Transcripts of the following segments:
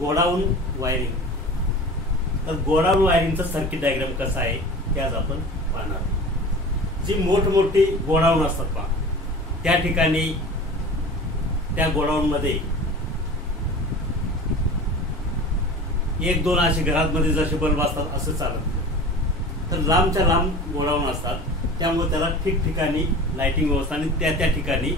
Godown wiring. तर godown वायरिंगचा circuit diagram कसा आहे ते आज आपण पाहणार. जी मोठमोठी गोडाऊन असतात पहा, त्या ठिकाणी त्या गोडाऊन मध्ये एक दोन असे घरांमध्ये जसे बल्ब असतात असं चालत नाही. तर लांबच्या लांब गोडाऊन असतात, त्यामुळे त्याला ठिकठिकाणी लाइटिंग व्यवस्था आणि त्या ठिकाणी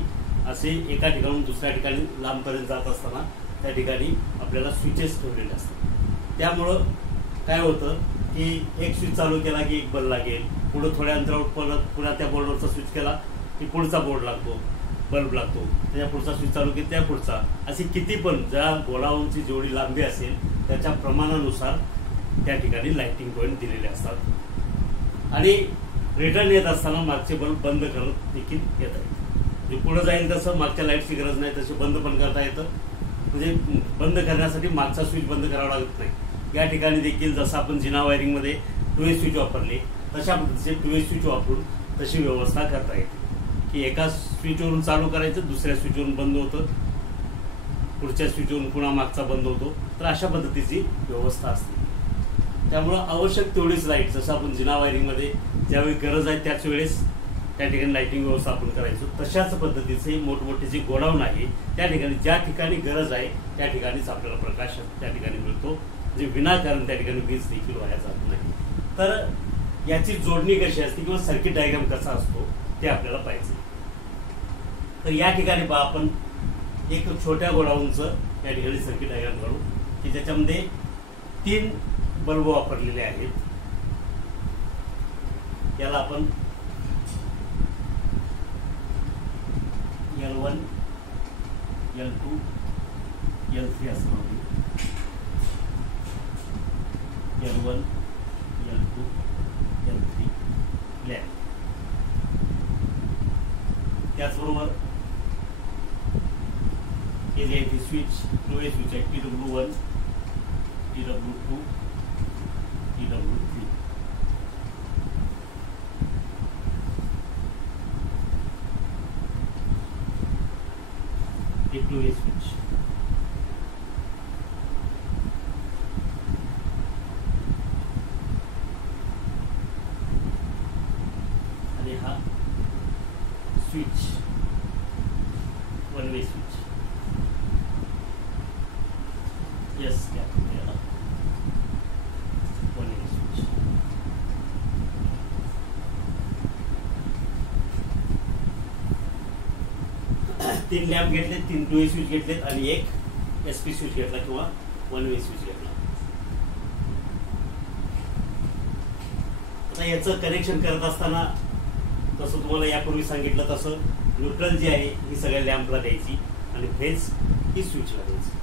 असे एका ठिकाणून दुसऱ्या ठिकाणी लांबपर्यंत जात असताना त्या ठिकाणी आपल्याला स्विचेस ठेवलेले असतात. त्यामुळं काय होतं की एक स्विच चालू केला की एक बल्ब लागेल, पुढे थोड्या अंतरावर परत पुन्हा त्या बोर्डवरचा स्विच केला की पुढचा बोर्ड लागतो, बल्ब लागतो, त्याच्या पुढचा स्विच चालू की त्या पुढचा. अशी किती पण ज्या गोडाऊनची जेवढी लांबी असेल त्याच्या प्रमाणानुसार त्या ठिकाणी लाइटिंग पॉईंट दिलेले असतात. आणि रिटर्न येत असताना मागचे बल्ब बंद करत देखील येत आहेत. जे पुढे जाईल तसं मागच्या लाईटची गरज नाही, तसे बंद पण करता येतं. म्हणजे बंद करण्यासाठी मागचा स्विच बंद करावा लागत नाही. या ठिकाणी देखील जसं आपण जिना वायरिंग मध्ये 2 स्विच वापरले तशा पद्धतीचे 2 स्विच वापरून तशी व्यवस्था करता येते की एका स्विचवरून चालू करायचं, दुसऱ्या स्विचवरून बंद होतं, पुढच्या स्विचवरून पुन्हा मागचा बंद होतो. तर अशा पद्धतीची व्यवस्था असते. त्यामुळं आवश्यक तेवढीच लाईट, जसं आपण जिना वायरिंग मध्ये ज्यावेळी गरज आहे त्याच वेळेस त्या ठिकाणी लाइटिंग व्यवस्था आपण करायचो, तशाच पद्धतीचे मोठमोठे जे गोडाऊन आहे त्या ठिकाणी ज्या ठिकाणी गरज आहे त्या ठिकाणीच आपल्याला प्रकाश त्या ठिकाणी मिळतो. जे विनाकारण त्या ठिकाणी वीज देखील वाया जात नाही. तर याची जोडणी कशी असते किंवा सर्किट डायग्राम कसा असतो ते आपल्याला पाहिजे. तर या ठिकाणी पहा, आपण एक छोट्या गोडाऊनचं या ठिकाणी सर्किट डायग्राम काढू की ज्याच्यामध्ये 3 बल्ब वापरलेले आहेत. याला आपण L1, L2, L3 असं म्हणू. L1, L2, L3 lamp. त्याचबरोबर हे जे आहे स्विच 2 स्विच आहे, TW1, TW2, TW3. एक 2 स्विच. आणि हा स्विच 1 वे स्विच. यस, क्या 1 वे स्विच. तीन लॅम्प घेतले, 3 2 स्विच घेतलेत आणि एक SP स्विच घेतला किंवा 1 वे स्विच घेतला. आता याचं कनेक्शन करत असताना तसं तुम्हाला यापूर्वी सांगितलं तसं न्यूट्रल जी आहे ही सगळ्या लॅम्पला द्यायची आणि फेज ही स्विचला द्यायची.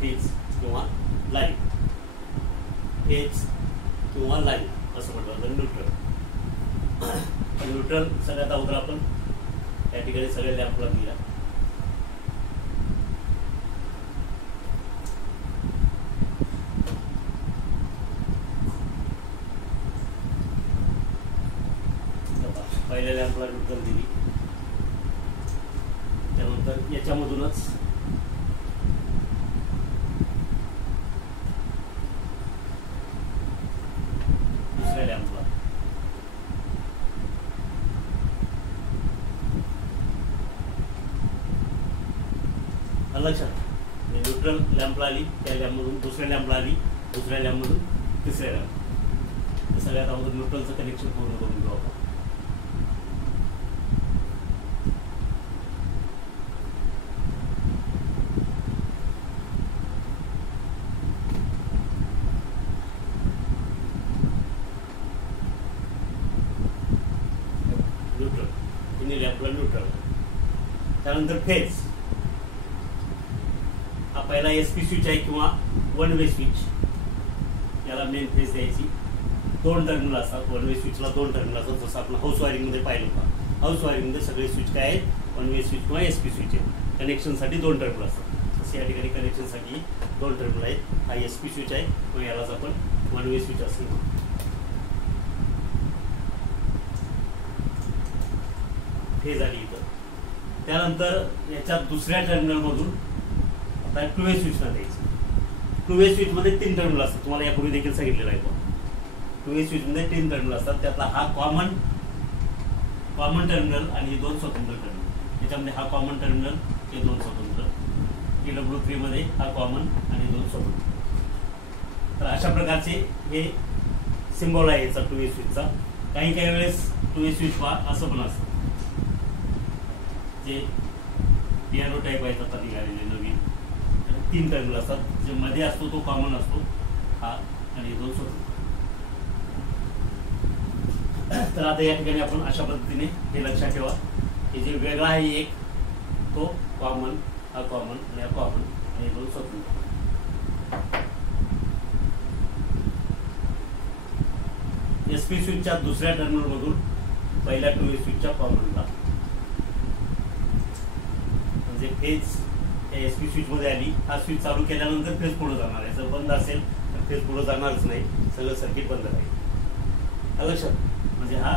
फेज किंवा लाईन, फेज किंवा लाईन असं म्हटलं जातं न्यूट्रल. न्यूट्रल सगळ्यात अगोदर आपण त्या ठिकाणी सगळ्या लॅम्पला दिला. पहिल्या लॅम्पला न्यूट्रल दिली, त्यानंतर याच्यामधूनच लॅम्पला लक्षात. न्यूट्रल लॅम्पला आली, त्या लॅम्पमधून दुसऱ्या लॅम्पला आली, दुसऱ्या लॅम्पमधून तिसऱ्या लॅम्प. सगळ्यात अगोदर न्यूट्रलचं कनेक्शन पूर्ण करून घेऊ आपण. लॅम्पला न्यूट्रल. त्यानंतर फेज. हा पहिला SP स्विच आहे किंवा 1 वे स्विच. याला मेन फेज द्यायची. 2 टर्मिनल असतात. 1 वे स्विचला 2 टर्मिनल असतात, जसं आपण हाऊस वायरिंग मध्ये पाहिलं होतं. हाऊस वायरिंगमध्ये सगळे स्विच काय आहेत, वन वे स्विच किंवा SP स्विच आहेत. कनेक्शनसाठी 2 टर्मिनल असतात. तसे या ठिकाणी कनेक्शनसाठी 2 टर्मिनल आहेत. हा SP स्विच आहे किंवा यालाच आपण वन वे स्विच असं म्हणतो. हे झाली इथं. त्यानंतर याच्या दुसऱ्या टर्मिनलमधून आता 2 वे स्विचला द्यायचं. 2 वे स्विचमध्ये 3 टर्मिनल असतात. तुम्हाला यापूर्वी देखील सांगितलेलं आहे. 2 वे स्विचमध्ये 3 टर्मिनल असतात. त्यातला हा कॉमन टर्मिनल आणि हे 2 स्वतंत्र टर्मिनल. त्याच्यामध्ये हा कॉमन टर्मिनल, हे 2 स्वतंत्र. PW3 मध्ये हा कॉमन आणि 2 स्वतंत्र. तर अशा प्रकारचे हे सिम्बॉल आहे याचा 2 वे स्विचचा. काही वेळेस 2 वे स्विच असं पण असतं, जे पियानो टाईप आहेत आता निघालेले नवीन. 3 टर्मिनल असतात. जे मध्ये असतो तो कॉमन असतो हा, आणि 2 स्वतंत्र. तर आता या ठिकाणी आपण अशा पद्धतीने हे लक्षात ठेवा की जे वेगळा आहे एक तो कॉमन, हा कॉमन आणि हा कॉमन आणि 2 स्वतंत्र. SP स्विचच्या दुसऱ्या टर्मिनलमधून पहिल्या 2 वे स्विचच्या कॉमनला, म्हणजे फेज SP स्विच मध्ये आली. हा स्विच चालू केल्यानंतर फेज पुढे जाणार आहे. जर बंद असेल तर फेज पुढे जाणारच नाही, सगळं सर्किट बंद राहील. लक्षात. म्हणजे हा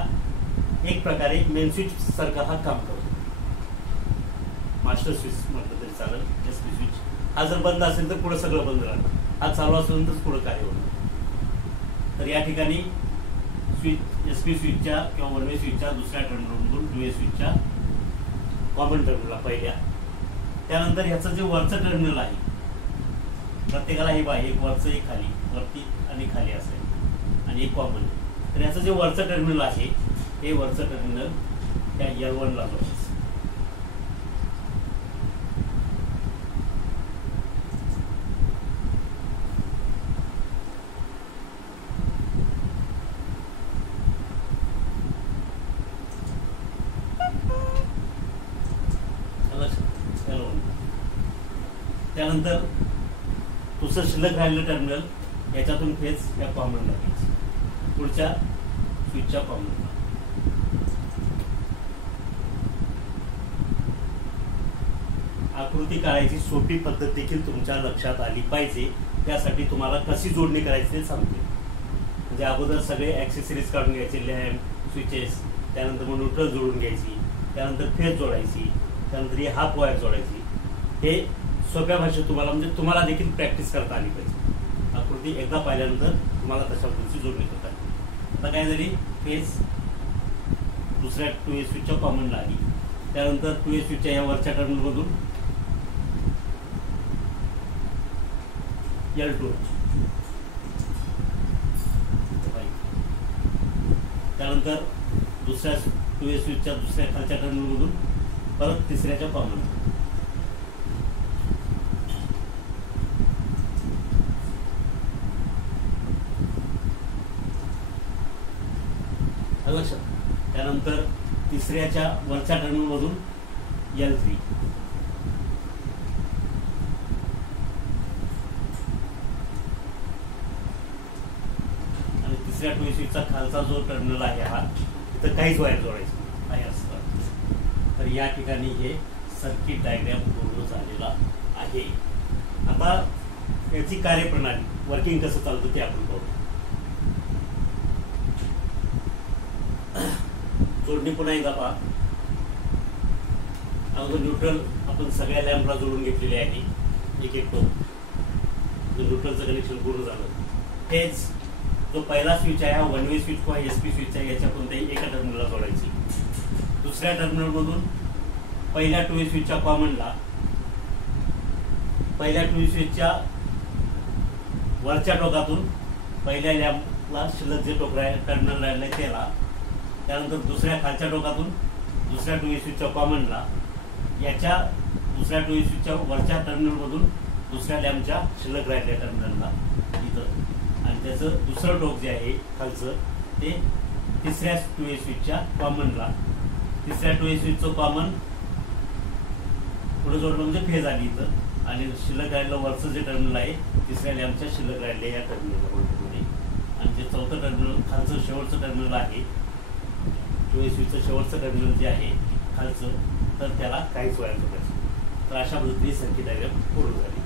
एक प्रकारे मेन स्विच सारखा हा काम करतो. मास्टर स्विच म्हटलं तरी चालेल. SP स्विच हा जर बंद असेल तर पुढे सगळं बंद राहणार. हा चालू असेल तर पुढे कार्य होणार. तर या ठिकाणी स्विच SP स्विचच्या किंवा वन वे स्विचच्या दुसऱ्या टर्मिनलमधून 2 वे स्विचच्या कॉमन टर्मिनलला पहिल्या. त्यानंतर ह्याचं जे वरचं टर्मिनल आहे, प्रत्येकाला हे बाय एक वरचं एक खाली, वरती आणि खाली असेल, आणि एक कॉमन. तर याचं जे वरचं टर्मिनल आहे हे वरचं टर्मिनल त्या L1 ला जोडायचं. त्यानंतर दुसरं शिल्लक राहिलेलं टर्मिनल याच्यातून फेज या कॉमनला घ्यायची, पुढच्या स्विचच्या कॉमनला. आकृती काढायची सोपी पद्धत देखील तुमच्या लक्षात आली पाहिजे. त्यासाठी तुम्हाला कशी जोडणी करायची ते सांगते. म्हणजे अगोदर सगळे ॲक्सेसरीज काढून घ्यायचे, लॅम्प, स्विचेस, त्यानंतर मग न्यूट्रल जोडून घ्यायची, त्यानंतर फेज जोडायची, त्यानंतर ही हाफ वायर जोडायची. हे सोप्या भाषेत तुम्हाला, म्हणजे तुम्हाला देखील प्रॅक्टिस करता आली पाहिजे. आकृती एकदा पाहिल्यानंतर तुम्हाला तशा पद्धतीची जोडणी करता येईल. आता काय झाली, फेज दुसऱ्या 2 वे स्विचच्या कॉमनला आली. त्यानंतर 2 वे स्विचच्या या वरच्या टर्मिनलमधून L2, त्यानंतर दुसऱ्या 2 वे स्विचच्या दुसऱ्या खालच्या टर्मिनलमधून परत तिसऱ्याच्या कॉमन. लक्षात. त्यानंतर तिसऱ्याच्या वरच्या टर्मिनलमधून L3, आणि तिसऱ्या 2 वे स्विचचा खालचा जो टर्मिनल आहे हा, तिथं काहीच वायर जोडायचं आहे असं. तर या ठिकाणी हे सर्किट डायग्राम पूर्ण झालेला आहे. आता याची कार्यप्रणाली, वर्किंग कसं चालतं ते आपण पाहू. जोडणी पुन्हा एकदा पहा. अगोदर न्यूट्रल आपण सगळ्या लॅम्पला जोडून घेतलेले आहे, एक एक टोक. न्यूट्रलचं कनेक्शन पूर्ण झालं. हेच जो पहिला स्विच आहे हा वन वे स्विच किंवा SP स्विच आहे, याच्या कोणत्याही एका टर्मिनलला जोडायची. दुसऱ्या टर्मिनलमधून पहिल्या 2 वे स्विचच्या कॉमनला, पहिल्या 2 वे स्विचच्या वरच्या टोकातून पहिल्या लॅम्पला शिल्लक जे टोक टर्मिनल राहिलं आहे त्याला, त्यानंतर दुसऱ्या खालच्या टोकातून दुसऱ्या 2 वे स्विचच्या कॉमनला, याच्या दुसऱ्या 2 वे स्विचच्या वरच्या टर्मिनलमधून दुसऱ्या लॅम्पच्या शिल्लक राहिलेल्या टर्मिनलला इथं, आणि त्याचं दुसरं टोक जे आहे खालचं ते तिसऱ्या 2 वे स्विचच्या कॉमनला. तिसऱ्या 2 वे स्विचचं कॉमन पुढे जोडलं म्हणजे फेज आली इथं, आणि शिल्लक राहिलेलं वरचं जे टर्मिनल आहे तिसऱ्या लॅम्पच्या शिल्लक राहिलेल्या या टर्मिनलमध्ये, आणि जे चौथं टर्मिनल खालचं शेवटचं टर्मिनल आहे टू वे स्विचचं शेवटचं टर्मिनल जे आहे खालचं, तर त्याला काहीच वायर जोडायचं. तर अशा पद्धतीने सर्किट डायग्राम पूर्ण झाली.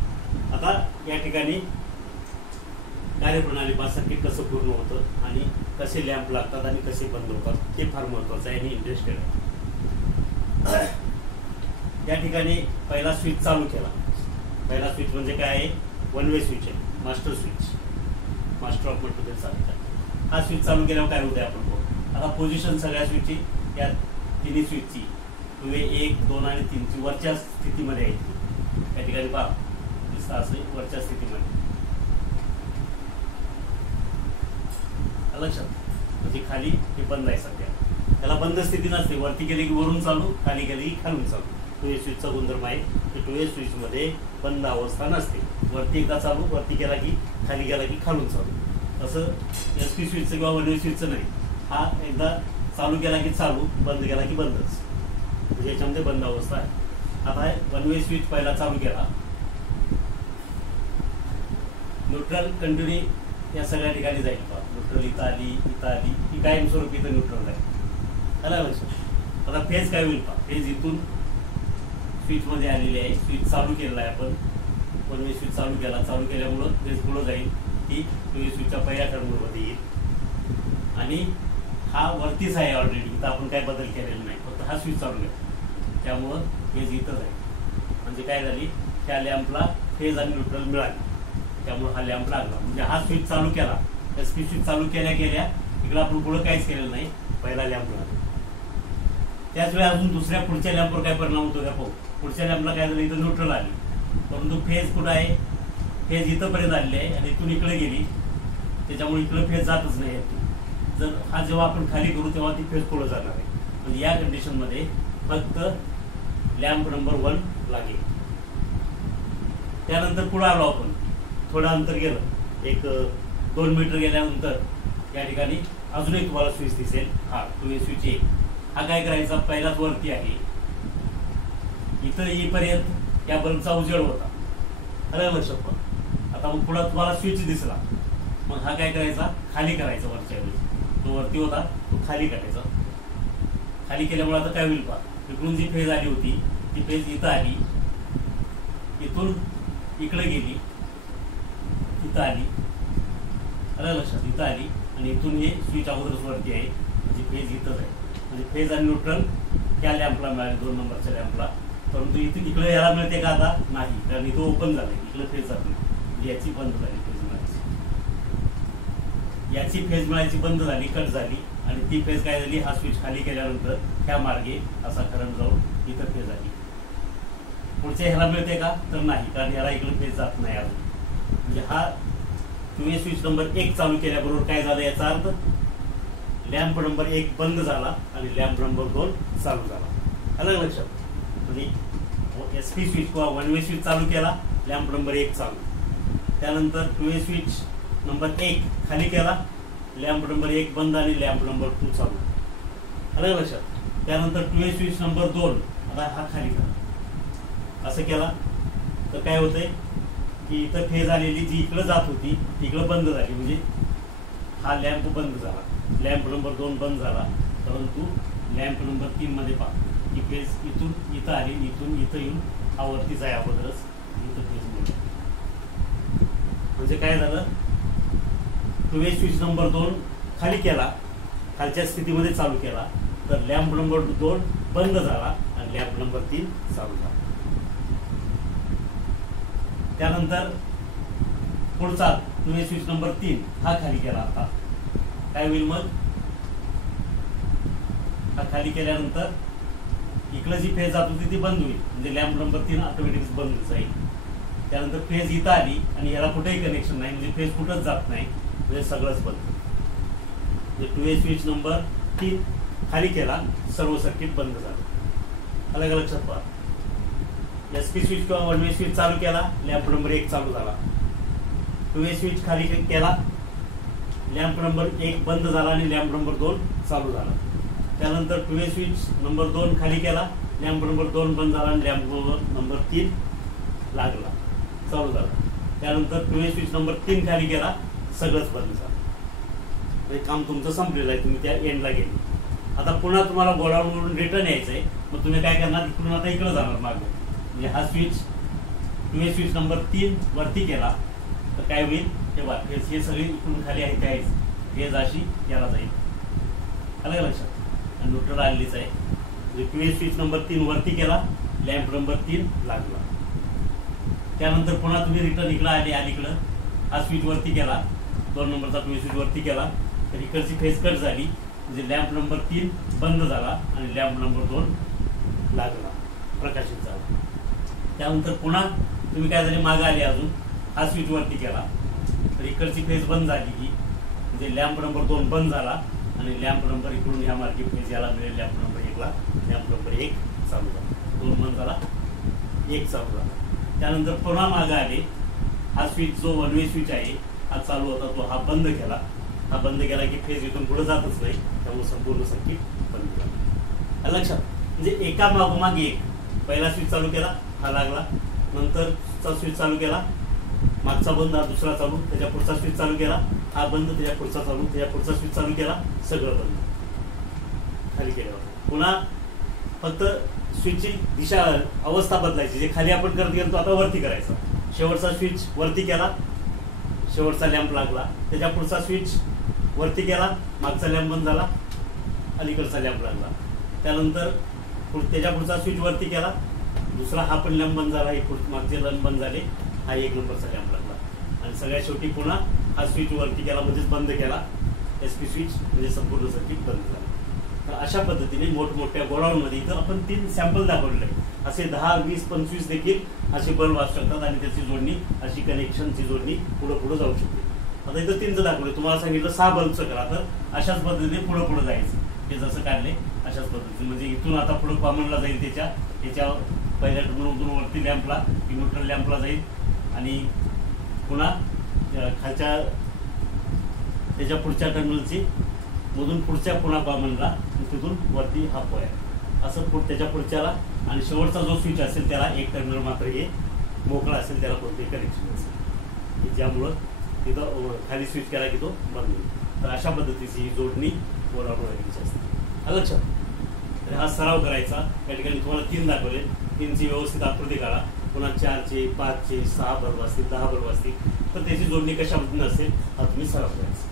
आता या ठिकाणी कार्यप्रणाली पहा, सर्किट कसं पूर्ण होतं आणि कसे लॅम्प लागतात आणि कसे बंद होतात ते फार महत्त्वाचं आहे आणि इंटरेस्टेड आहे. या ठिकाणी पहिला स्विच चालू केला. पहिला स्विच म्हणजे काय आहे? वन वे स्विच आहे, master switch, master of multiple चालू. हा स्विच चालू केल्यावर काय होते आपण बघू. आता पोझिशन सगळ्या स्विचची, या तिन्ही स्विचची टू वे 1, 2 आणि 3ची वरच्या स्थितीमध्ये आहे. या ठिकाणी पहा दिसतं असं वरच्या स्थितीमध्ये लक्षात, म्हणजे खाली हे बंद आहे सध्या. त्याला बंद स्थिती नसते, वरती गेले की वरून चालू, खाली गेले की खालून चालू. टू वे स्विचचा गुणधर्म आहे की टू वे स्विचमध्ये बंद अवस्था नसते. वरती एकदा चालू, वरती गेला की खाली गेला की खालून चालू. तसं SP स्विचचं किंवा वन वे स्विचचं नाही. हा एकदा चालू केला की चालू, बंद केला की बंदच, म्हणजे याच्यामध्ये बंद अवस्था आहे. आता वन वे स्विच पहिला चालू केला, न्यूट्रल कंटिन्यू या सगळ्या ठिकाणी जाईल. न्यूट्रल इथं आली, इथं आली, ही कायमस्वरूपी इथं न्यूट्रल आहे. आला लक्षात. आता फेज काय होईल पहा. फेज इथून स्विचमध्ये आलेली आहे, स्विच चालू केलेला आहे आपण, वन वे स्विच चालू केला. चालू केल्यामुळं फेज पुढं जाईल, ती टू वे स्विचच्या पहिल्या टर्मिनलमध्ये येईल आणि हा वरतीच आहे ऑलरेडी, इथं आपण काय बदल केलेला नाही, फक्त हा स्विच चालू केला त्यामुळं फेज इथंच आहे. म्हणजे काय झाली, त्या लॅम्पला फेज आणि न्यूट्रल मिळाली, त्यामुळे हा लॅम्प लागला. म्हणजे हा स्विच चालू केला, SP स्विच चालू केल्या इकडे आपण पुढं काहीच केलेलं नाही, पहिला लॅम्प लागला. त्याच वेळी अजून दुसऱ्या पुढच्या लॅम्पवर काय परिणाम होतो का पाहू. पुढच्या लॅम्पला काय झालं, इथं न्यूट्रल आली, परंतु फेज कुठं आहे, फेज इथंपर्यंत आलेली आहे आणि इथून इकडे गेली, त्याच्यामुळे इकडे फेज जातच नाही. जर हा जेव्हा आपण खाली करू तेव्हा ती फेज पुढे जाणार आहे. म्हणजे या कंडिशनमध्ये फक्त लॅम्प नंबर 1 लागेल. त्यानंतर पुढे आलो आपण, थोडं अंतर गेलं, एक 2 मीटर गेल्यानंतर या ठिकाणी अजूनही तुम्हाला स्विच दिसेल. हा टू वे स्विच 1. हा काय करायचा, पहिलाच वरती आहे, इथं येईपर्यंत या बल्बचा उजेड होता. अरे लक्षात पण आता मग पुढे तुम्हाला स्विच दिसला, मग हा काय करायचा, खाली करायचा. वरच्या वेळी तो वरती होता, तो खाली करायचा. खाली केल्यामुळे आता काय होईल पहा, इकडून जी फेज आली होती ती फेज इथं आली, इथून इकडे गेली, इथं आली, अरे लक्षात, इथं आली आणि इथून हे स्विच अगोदरच वरती आहे, म्हणजे फेज इथंच आहे. म्हणजे फेज आणि न्यूट्रल त्या लॅम्पला मिळाले, 2 नंबरच्या लॅम्पला. परंतु इथून इकडे याला मिळते का आता, नाही, कारण इथं ओपन झालं, इकडे फेज जात नाही, याची बंद झाली फेज मिळायची, याची फेज मिळायची बंद झाली, कट झाली आणि ती फेज काय झाली, हा स्विच खाली केल्यानंतर ह्या मार्गे असा करंट जाऊन इथं फेज आली. पुढच्या ह्याला मिळते का, तर नाही, कारण ह्याला इकडे फेज जात नाही अजून. म्हणजे हा टू वे स्विच नंबर 1 चालू केल्याबरोबर काय झालं, याचा अर्थ लॅम्प नंबर 1 बंद झाला आणि लॅम्प नंबर 2 चालू झाला. आलं लक्षात. म्हणजे SP स्विच किंवा वन वे स्विच चालू केला, लॅम्प नंबर 1 चालू. त्यानंतर टू वे स्विच नंबर 1 खाली केला, लॅम्प नंबर 1 बंद आणि लॅम्प नंबर 2 चालू. आलं लक्षात. त्यानंतर टू वे स्विच नंबर 2 आता हा खाली करा, असं केला तर काय होतंय की इथं फेज आलेली जी इकडे जात होती ती इकडे बंद झाली, म्हणजे हा लॅम्प बंद झाला, लॅम्प नंबर 2 बंद झाला. परंतु लॅम्प नंबर 3 मध्ये पहा की फेज इथून इथं आली, इथून इथं येऊन हा वरतीच आहे अगोदरच, इथं फेज मिळाली. म्हणजे काय झालं, टू वे स्विच नंबर 2 खाली केला, खालच्या स्थितीमध्ये चालू केला, तर लॅम्प नंबर 2 बंद झाला आणि लॅम्प नंबर 3 चालू झाला. त्यानंतर पुढचा टू वे स्विच नंबर 3 हा खाली केला. आता काय होईल, मग हा खाली केल्यानंतर इकडे जी फेज जात होती ती बंद होईल, म्हणजे लॅम्प नंबर 3 ऑटोमॅटिक बंद जाईल. त्यानंतर फेज इथं आली आणि याला कुठेही कनेक्शन नाही, म्हणजे फेज कुठंच जात नाही, म्हणजे सगळंच बंद. टू वे स्विच नंबर 3 खाली केला, सर्व सर्किट बंद झालं. अलग लक्षात पहा. SP स्विच किंवा वन वे स्विच चालू केला, लॅम्प नंबर 1 चालू झाला. टू वे स्विच खाली केला, लॅम्प नंबर 1 बंद झाला आणि लॅम्प नंबर 2 चालू झाला. त्यानंतर टू वे स्विच नंबर 2 खाली केला, लॅम्प नंबर 2 बंद झाला आणि लॅम्प नंबर 3 लागला, चालू झाला. त्यानंतर टू वे स्विच नंबर 3 खाली केला, सगळंच बंद झालं. काम तुमचं संपलेलं आहे, तुम्ही त्या एंडला गेले. आता पुन्हा तुम्हाला गोडाऊनवरून रिटर्न यायचं आहे, मग तुम्ही काय करणार, इकडून आता इकडे जाणार मागं. म्हणजे हा स्विच तुम्ही स्विच नंबर 3 वरती केला तर काय होईल, हे सगळे इकडून खाली आहे ते आहेच, हे जाशी याला जाईल. आलं का लक्षात? आणि न्यूट्रल आलेलीच आहे. म्हणजे तुम्ही स्विच नंबर 3 वरती केला, लॅम्प नंबर 3 लागला. त्यानंतर पुन्हा तुम्ही रिटर्न इकडं आले, अलीकडं हा स्विच वरती केला, 2 नंबरचा तुम्ही स्विच वरती केला तर इकडची फेज कट झाली, म्हणजे लॅम्प नंबर 3 बंद झाला आणि लॅम्प नंबर 2 लागला, प्रकाशित झाला. त्यानंतर पुन्हा तुम्ही काय झाले, मागे आले, अजून हा स्विच वरती केला तर इकडची फेज बंद झाली ही, म्हणजे लॅम्प नंबर 2 बंद झाला आणि लॅम्प नंबर इकडून ह्या मार्गी फेज याला मिळेल, लॅम्प नंबर 1 ला लॅम्प नंबर 1 चालू झाला, 2 बंद झाला, 1 चालू झाला. त्यानंतर पुन्हा मागे आले, हा स्विच जो वन वे स्विच आहे हा चालू होता तो हा बंद केला, हा बंद केला की फेज इथून पुढे जातच नाही, त्यामुळे संपूर्ण सर्किट बंद झाला. लक्षात? म्हणजे एका मागोमाग एक, पहिला स्विच चालू केला हा लागला, नंतरचा स्विच चालू केला मागचा बंद, हा दुसरा चालू, त्याच्या पुढचा स्विच चालू केला हा बंद, त्याच्या पुढचा चालू, त्याच्या पुढचा स्विच चालू केला, सगळं बंद खाली केल्यावर. पुन्हा फक्त स्विचची दिशा अवस्था बदलायची, जे खाली आपण करत गेलो तो आता वरती करायचा. शेवटचा स्विच वरती केला, शेवटचा लॅम्प लागला, त्याच्या पुढचा स्विच वरती केला, मागचा लॅम्प बंद झाला, अलीकडचा लॅम्प लागला. त्यानंतर त्याच्या पुढचा स्विच वरती केला, दुसरा हा पण लॅम्प बंद झाला, हे मागचे लॅम्प बंद झाले, हा 1 नंबरचा लॅम्प लागला. आणि सगळ्यात शेवटी पुन्हा हा स्विच वरती केला म्हणजेच बंद केला, SP स्विच, म्हणजे संपूर्ण सर्किट बंद झालं. तर अशा पद्धतीने मोठमोठ्या गोडाऊनमध्ये इथं आपण 3 सॅम्पल दाखवलेले आहे. असे 10, 20, 25 देखील असे बल्ब असू शकतात आणि त्याची जोडणी अशी कनेक्शनची जोडणी पुढे जाऊ शकते. आता इथं 3चं दाखवले, तुम्हाला सांगितलं 6 बल्बचं करा, तर अशाच पद्धतीने पुढे जायचं. हे जसं काढले अशाच पद्धतीने, म्हणजे इथून आता पुढे कॉमनला जाईल, त्याच्या पहिल्या टर्मिनलमधून वरती लॅम्पला न्यूट्रल लॅम्पला जाईल आणि पुन्हा खालच्या त्याच्या पुढच्या टर्मिनलची मधून पुढच्या पुन्हा कॉमनला, तिथून वरती हा पॉईंट असं त्याच्या पुढच्याला. आणि शेवटचा जो स्विच असेल त्याला एक टर्मिनल मात्र हे मोकळा असेल, त्याला कोणतेही कनेक्शन असेल, ज्यामुळं तिथं खाली स्विच केला की तो बंद होईल. तर अशा पद्धतीची ही जोडणी गोडाऊनची असते. लक्षात? तर हा सराव करायचा. या ठिकाणी तुम्हाला 3 दाखवले, 3ची व्यवस्थित आकृती काढा. पुन्हा 4चे, 5चे, 6 बल्ब असतील, 10 बल्ब असतील, तर त्याची जोडणी कशा पद्धतीने असेल हा तुम्ही सराव करायचा.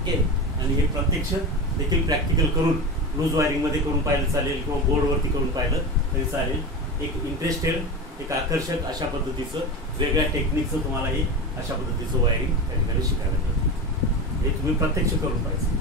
ओके? आणि हे प्रत्यक्ष देखील प्रॅक्टिकल करून लूज वायरिंगमध्ये करून पाहिलं चालेल किंवा बोर्डवरती करून पाहिलं तरी चालेल. एक इंटरेस्टेड, एक आकर्षक अशा पद्धतीचं वेगळ्या टेक्निकचं तुम्हाला हे अशा पद्धतीचं वायरिंग त्या ठिकाणी शिकायला मिळतं. हे तुम्ही प्रत्यक्ष करून पाहिजे.